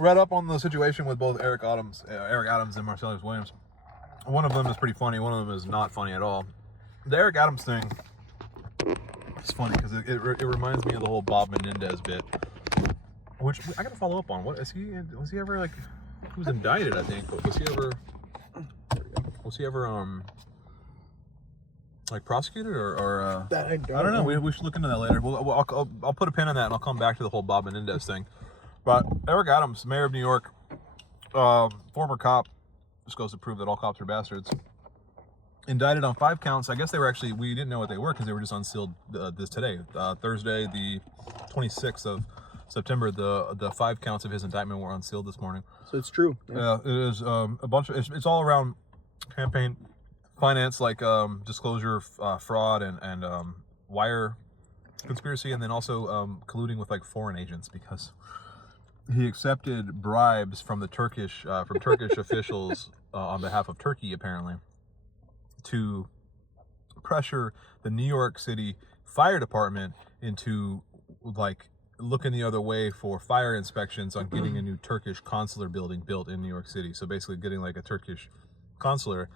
read up on the situation with both Eric Adams and Marcellus Williams. One of them is pretty funny. One of them is not funny at all. The Eric Adams thing is funny because it reminds me of the whole Bob Menendez bit, which I got to follow up on. What is he? Was he ever like? He was indicted, I think. But was he ever like prosecuted or that I don't know. We should look into that later. I'll put a pin on that and I'll come back to the whole Bob Menendez thing. But Eric Adams, mayor of New York, former cop, just goes to prove that all cops are bastards. Indicted on 5 counts. I guess they were actually, we didn't know what they were because they were just unsealed this today. Thursday, the 26th of September, the 5 counts of his indictment were unsealed this morning. So it's true. Yeah, it is a bunch of, it's all around campaign finance, like disclosure, fraud, and wire conspiracy, and then also colluding with like foreign agents because he accepted bribes from the Turkish officials on behalf of Turkey, apparently, to pressure the New York City Fire Department into like looking the other way for fire inspections on getting a new Turkish consular building built in New York City. So basically getting like a Turkish consular.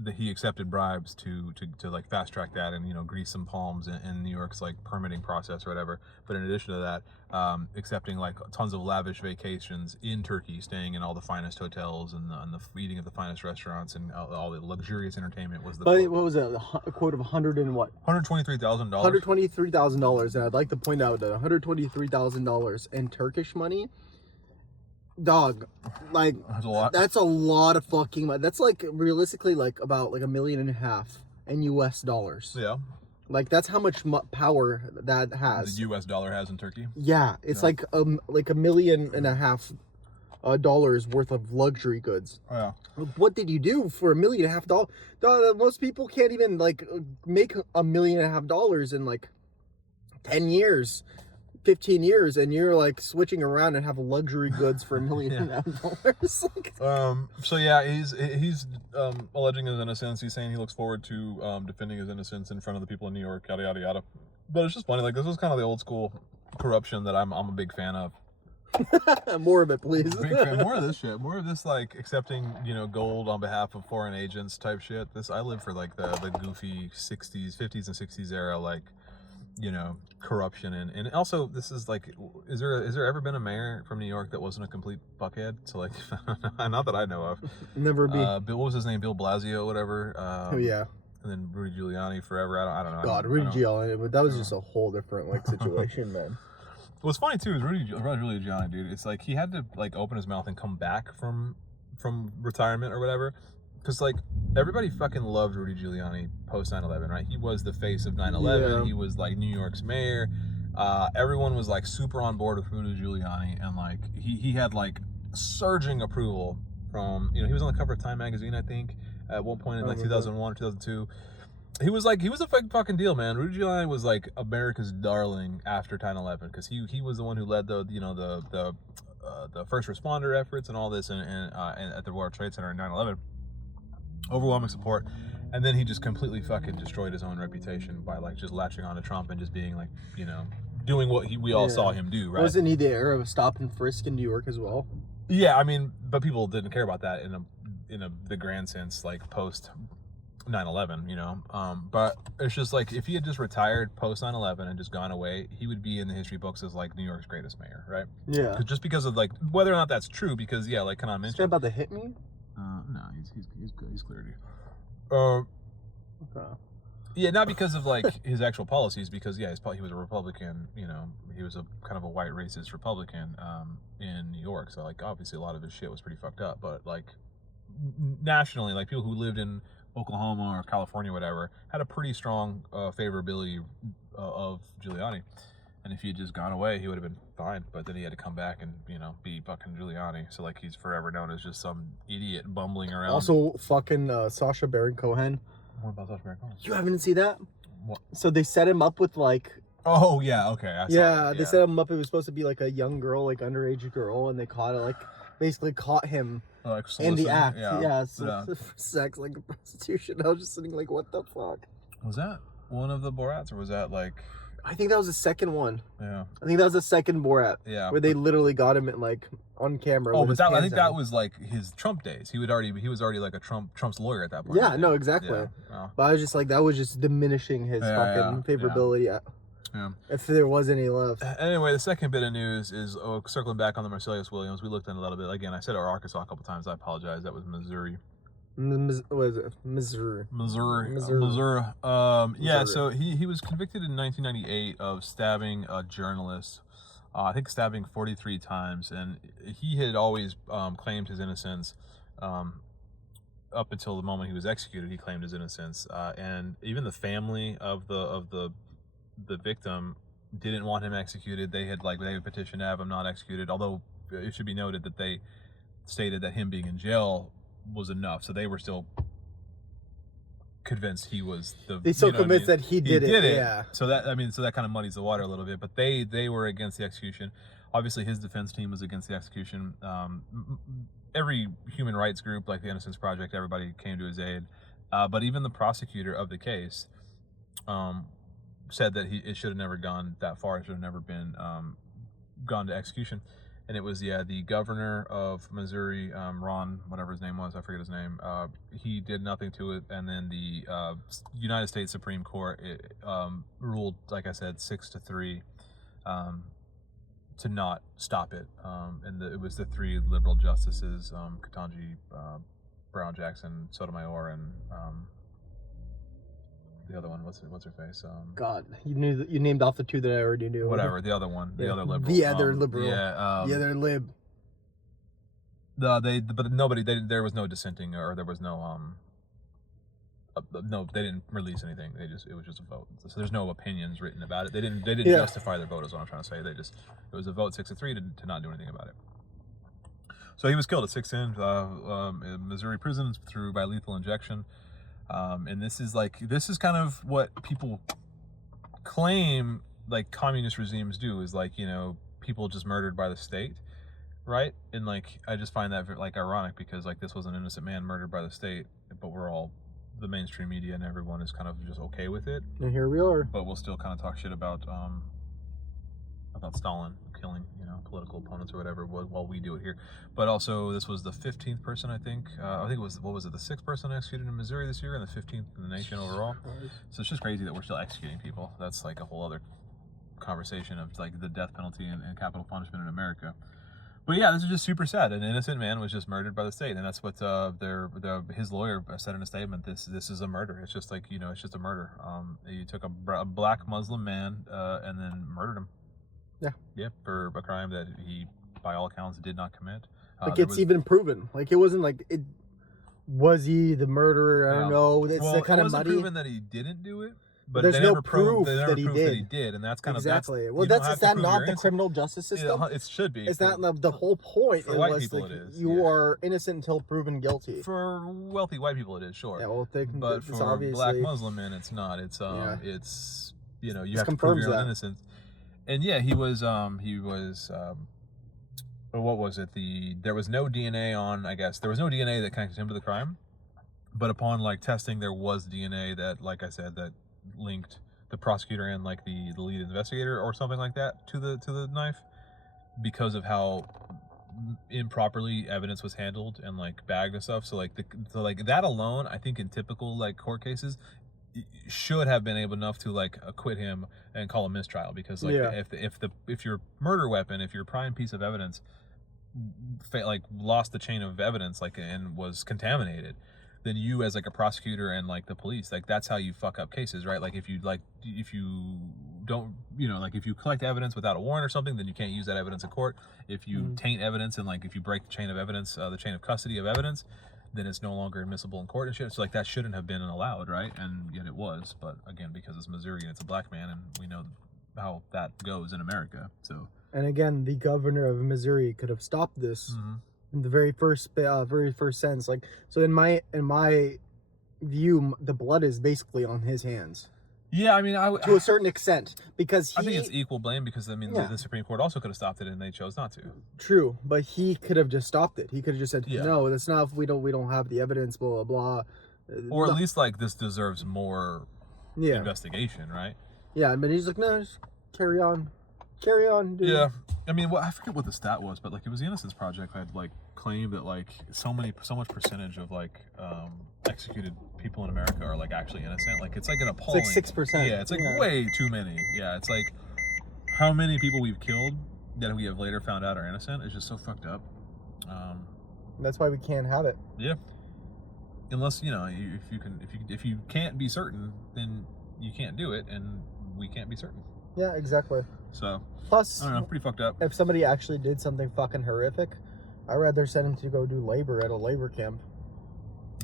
That he accepted bribes to like fast track that and, you know, grease some palms in New York's like permitting process or whatever. But in addition to that, accepting like tons of lavish vacations in Turkey, staying in all the finest hotels and the eating at the finest restaurants and all the luxurious entertainment was the. But what was it? A quote of $123,000. $123,000, and I'd like to point out that $123,000 in Turkish money. Dog, like that's a lot of fucking money. That's like realistically like about like $1.5 million in US dollars. Yeah, like that's how much power that has. The US dollar has in Turkey. Yeah, it's like $1.5 million dollars worth of luxury goods. Yeah. What did you do for $1.5 million? Dog, most people can't even like make $1.5 million in like 10 years. 15 years, and you're like switching around and have luxury goods for $1.5 million. So yeah, he's alleging his innocence. He's saying he looks forward to defending his innocence in front of the people in New York, yada yada yada. But it's just funny, like this was kind of the old school corruption that I'm a big fan of. More of it, please. Big fan. More of this shit. More of this like accepting, you know, gold on behalf of foreign agents type shit. I live for like the goofy 50s and 60s era, like, you know, corruption and also this is like, is there ever been a mayor from New York that wasn't a complete buckhead? So like, not that I know of. Never be. What was his name? Bill Blasio, whatever. Oh yeah. And then Rudy Giuliani forever. I don't know. God, Rudy Giuliani, but that was just a whole different like situation, man. What's funny too is Rudy Giuliani, dude. It's like he had to like open his mouth and come back from retirement or whatever. Because, like, everybody fucking loved Rudy Giuliani post 9/11, right? He was the face of 9/11. Yeah. He was, like, New York's mayor. Everyone was, like, super on board with Rudy Giuliani. And, like, he had, like, surging approval from, you know, he was on the cover of Time magazine, I think, at one point in, like, 2001 or 2002. He was a fucking deal, man. Rudy Giuliani was, like, America's darling after 9/11. Because he was the one who led the first responder efforts and all this and at the World Trade Center in 9/11. Overwhelming support, and then he just completely fucking destroyed his own reputation by like just latching on to Trump and just being like, you know, doing what we all saw him do, right? Wasn't he the era of stop and frisk in New York as well? Yeah, I mean, but people didn't care about that in the grand sense, like post 9/11, you know. But it's just like if he had just retired post 9/11 and just gone away, he would be in the history books as like New York's greatest mayor, right? Yeah. Just because of like whether or not that's true, because yeah, like Kanan mentioned. Is that about to hit me? No, he's good. He's clear. Okay. Yeah, not because of like his actual policies, because yeah, he was a Republican. You know, he was a kind of a white racist Republican in New York. So like, obviously, a lot of his shit was pretty fucked up. But like, nationally, like people who lived in Oklahoma or California, or whatever, had a pretty strong favorability of Giuliani. And if he had just gone away, he would have been fine. But then he had to come back and, you know, be fucking Giuliani. So, like, he's forever known as just some idiot bumbling around. Also, fucking Sacha Baron Cohen. What about Sacha Baron Cohen? You haven't seen that? What? So they set him up with, like... Oh, yeah, okay. They set him up. It was supposed to be, like, a young girl, like, underage girl. And they caught it, like, basically caught him like in the act. Yeah. Sex, like, prostitution. I was just sitting like, what the fuck? Was that one of the Borats? Or was that, like... I think that was the second one. Yeah. I think that was the second Borat. Yeah. Where they literally got him like on camera. Oh, but I think that was like his Trump days. He was already like a Trump's lawyer at that point. Yeah, no, exactly. Yeah. Oh. But I was just like, that was just diminishing his fucking favorability. Yeah. If there was any left. Anyway, the second bit of news is circling back on the Marcellus Williams. We looked in a little bit. Again, I said Arkansas a couple times. I apologize. That was Missouri. What is it? Missouri. Yeah, so he was convicted in 1998 of stabbing a journalist. I think stabbing 43 times, and he had always claimed his innocence. Up until the moment he was executed, he claimed his innocence, and even the family of the victim didn't want him executed. They had petitioned to have him not executed. Although it should be noted that they stated that him being in jail was enough, so they were still convinced he was the. They still convinced that he did it. Yeah. So that kind of muddies the water a little bit. But they were against the execution. Obviously, his defense team was against the execution. Every human rights group, like the Innocence Project, everybody came to his aid. But even the prosecutor of the case said that it should have never gone that far. It should have never been gone to execution. And it was, the governor of Missouri, Ron, whatever his name was, I forget his name, he did nothing to it. And then the United States Supreme Court ruled, like I said, 6-3 to not stop it. And it was the three liberal justices, Ketanji Brown Jackson, Sotomayor, and the other one, what's her face? God, you named off the two that I already knew. Whatever, the other one, the other liberal. The other liberal. Yeah. The other lib. There was no dissenting, or there was no they didn't release anything. It was just a vote. So there's no opinions written about it. They didn't justify their vote, is what I'm trying to say. It was a vote 6-3 to not do anything about it. So he was killed at 6 in Missouri prison by lethal injection. And this is kind of what people claim like communist regimes do, is people just murdered by the state, right? And I just find that ironic, because this was an innocent man murdered by the state, but the mainstream media and everyone is kind of just okay with it. And here we are. But we'll still kind of talk shit about Stalin killing political opponents or whatever while we do it here. But also, this was the 15th person, I think it was, what was it, the 6th person executed in Missouri this year, and the 15th in the nation overall. So it's just crazy that we're still executing people. That's a whole other conversation of the death penalty and capital punishment in America. But yeah, this is just super sad. An innocent man was just murdered by the state, and that's what his lawyer said in a statement. This is a murder. It's just it's just a murder. You took a black Muslim man and then murdered him. Yeah, for a crime that he, by all accounts, did not commit. It's even proven. It wasn't it. Was he the murderer? I don't know. It's kind of muddy. It wasn't proven that he didn't do it. But there's no proof that he did, and that's kind exactly. of Well, is that not the criminal justice system? It should be. It's not the whole point. For white people, it is. You are innocent until proven guilty. For wealthy white people, it is, sure. Yeah, well, but for obviously black Muslim men, it's not. It's you have to prove your own innocence. And yeah, he was what was it? There was no DNA on, I guess, there was no DNA that connected him to the crime, but upon testing, there was DNA that, like I said, that linked the prosecutor and the lead investigator or something like that to the knife, because of how improperly evidence was handled and bagged and stuff. So that alone, I think in typical court cases, should have been able enough to acquit him and call a mistrial, because if your murder weapon, if your prime piece of evidence lost the chain of evidence and was contaminated, then you as a prosecutor and the police, that's how you fuck up cases, right? If you don't, if you collect evidence without a warrant or something, then you can't use that evidence in court. If you taint evidence and if you break the chain of evidence, the chain of custody of evidence, then it's no longer admissible in court and shit. So that shouldn't have been allowed, right? And yet it was. But again, because it's Missouri and it's a black man, and we know how that goes in America. So. And again, the governor of Missouri could have stopped this in the very first sense. So in my view, the blood is basically on his hands. Yeah, I mean, to a certain extent, because I think it's equal blame, because the Supreme Court also could have stopped it, and they chose not to. True, but he could have just stopped it. He could have just said, "No, that's not. We don't have the evidence." Blah blah blah. Or at least this deserves more investigation, right? Yeah, but he's like, no, just carry on, dude. Yeah, I mean, I forget what the stat was, but like it was the Innocence Project had like claimed that like so much percentage of like executed people in America are like actually innocent. Like it's like an appalling. It's like 6%. Yeah, it's like way too many. Yeah, it's like how many people we've killed that we have later found out are innocent is just so fucked up. That's why we can't have it. Yeah. Unless if you can't be certain, then you can't do it, and we can't be certain. Yeah, exactly. So plus, I don't know, pretty fucked up. If somebody actually did something fucking horrific, I'd rather send him to go do labor at a labor camp.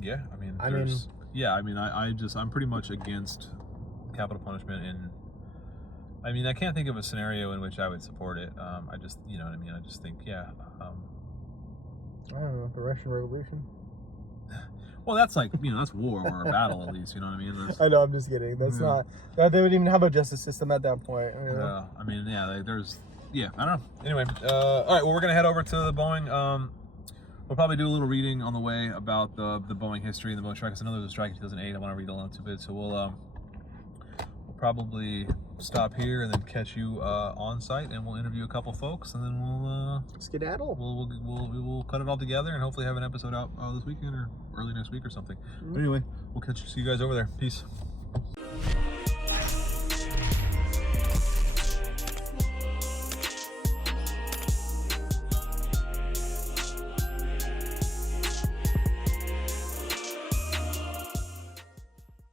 Yeah, I'm pretty much against capital punishment, and I mean, I can't think of a scenario in which I would support it. I just, you know what I mean. I just think, yeah. I don't know, the Russian Revolution. Well, that's like, that's war or a battle at least. You know what I mean? I know, I'm just kidding. That's not. They wouldn't even have a justice system at that point. You know? Yeah, I mean, I don't know. Anyway, all right. Well, we're gonna head over to the Boeing. We'll probably do a little reading on the way about the Boeing history and the Boeing strike. Because I know there was a strike in 2008. I want to read a little bit, so we'll probably stop here and then catch you on site, and we'll interview a couple folks, and then we'll skedaddle. We'll cut it all together and hopefully have an episode out this weekend or early next week or something. But anyway, see you guys over there. Peace.